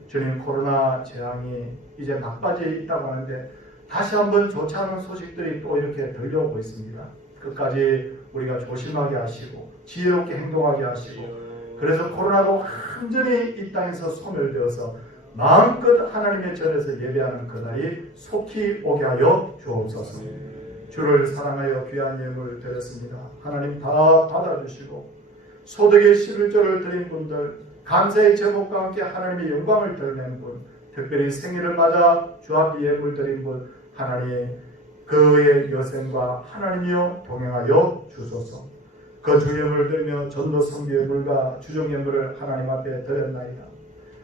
주님, 코로나 재앙이 이제 막바지에 있다고 하는데 다시 한번 좋지 않은 소식들이 또 이렇게 들려오고 있습니다. 끝까지 우리가 조심하게 하시고 지혜롭게 행동하게 하시고 그래서 코로나가 완전히 이 땅에서 소멸되어서 마음껏 하나님의 전에서 예배하는 그날이 속히 오게 하여 주옵소서. 주를 사랑하여 귀한 예물을 드렸습니다. 하나님 다 받아주시고 소득의 11조를 드린 분들, 감사의 제목과 함께 하나님의 영광을 드러낸 분, 특별히 생일을 맞아 주 앞에 예물 드린 분, 하나님 그의 여생과 하나님이여 동행하여 주소서. 그 주 예물을 드리며 전도 성교 예물과 주종 예물을 하나님 앞에 드렸나이다.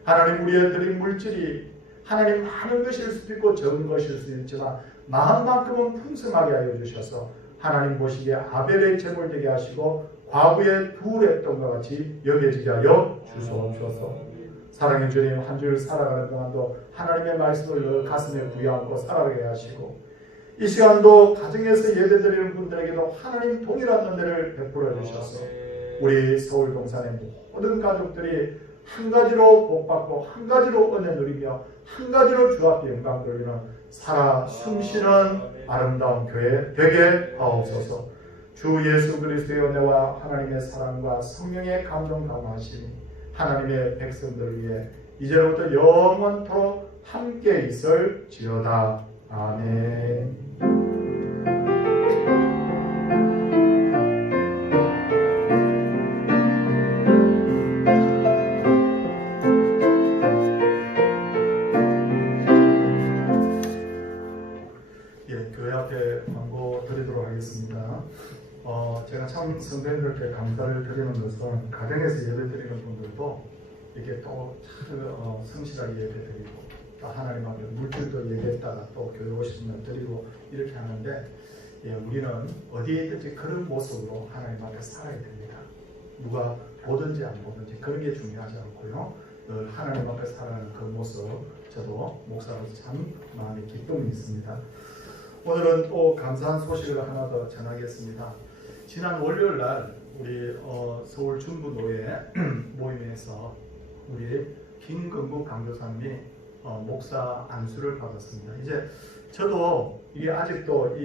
하나님, 우리의 드린 물질이 하나님 많은 것일 수도 있고 적은 것일 수도 있지만 마음만큼은 풍성하게 하여 주셔서 하나님 보시기에 아벨의 제물 되게 하시고 과부의 두 랩돈과 같이 여겨지게 하여 주소서. 사랑의 주님, 한 주를 살아가는 동안도 하나님의 말씀을 가슴에 부여안고 살아가게 하시고 이 시간도 가정에서 예배드리는 분들에게도 하나님 동일한 은혜를 베풀어 주셔서 우리 서울 동산의 모든 가족들이 한 가지로 복받고 한 가지로 은혜 누리며 한 가지로 주 앞에 영광 돌리는 살아 숨쉬는 아름다운 교회 되게 하옵소서. 주 예수 그리스도의 은혜와 하나님의 사랑과 성령의 감동 강화하심이 하나님의 백성들을 위해 이제로부터 영원토록 함께 있을지어다. 아멘. 교회 앞에 광고 드리도록 하겠습니다. 제가 참 성도님들께 감사를 드리는 것은 가정에서 예배 드리는 분들도 이게 또 성실하게 예배 드리고 또 하나님 앞에 물질도 예배했다가 또 교회 오시면 드리고 이렇게 하는데 우리는 어디에 있든지 그런 모습으로 하나님 앞에 살아야 됩니다. 누가 보든지 안 보든지 그런 게 중요하지 않고요. 늘 하나님 앞에 살아가는 그 모습 저도 목사로서 참 마음에 기쁨이 있습니다. 오늘은 또 감사한 소식을 하나 더 전하겠습니다. 지난 월요일 날 우리 서울 중부노예 모임에서 우리 김건국 강교사님이 목사 안수를 받았습니다. 이제 저도 이게 아직도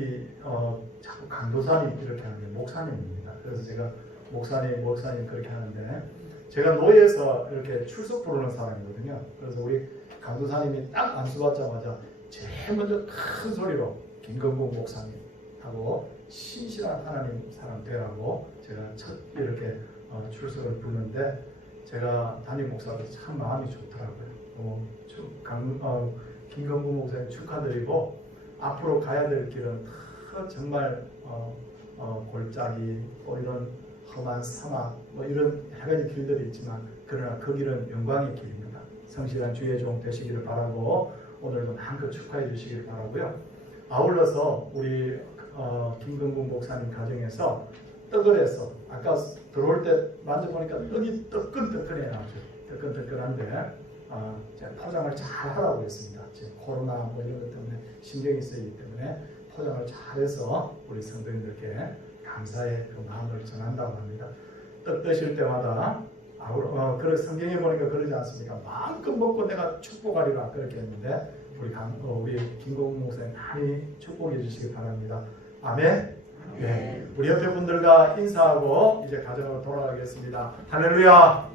자꾸 강도사님 이렇게 하는 게 목사님입니다. 그래서 제가 목사님 그렇게 하는데 제가 노예에서 이렇게 출석 부르는 사람이거든요. 그래서 우리 강도사님이 딱 안수받자마자 제일 먼저 큰 소리로 김건국 목사님 하고 신실한 하나님 사람 되라고 제가 첫 이렇게 출석을 부르는데 제가 담임 목사도 참 마음이 좋더라고요. 김건국 목사님 축하드리고 앞으로 가야 될 길은 정말 골짜기 이런 험한 사막 이런 여러 가지 길들이 있지만 그러나 그 길은 영광의 길입니다. 성실한 주의 종 되시기를 바라고 오늘도 마음껏 축하해 주시길 바라고요. 아울러서 우리 김건국 목사님 가정에서 떡을 해서 아까 들어올 때 만져보니까 떡이 뜨끈뜨끈해요. 아주 뜨끈뜨끈한데 제가 포장을 잘 하라고 했습니다. 지금 코로나 이런 것 때문에 신경이 쓰이기 때문에 포장을 잘해서 우리 성도님들께 감사의 그 마음을 전한다고 합니다. 떡 드실 때마다 그래 성경에 보니까 그러지 않습니까? 마음껏 먹고 내가 축복하리라 그렇게 했는데 우리 김건국 목사님 많이 축복해 주시기 바랍니다. 아멘. 네, 우리 옆에 분들과 인사하고 이제 가정으로 돌아가겠습니다. 할렐루야.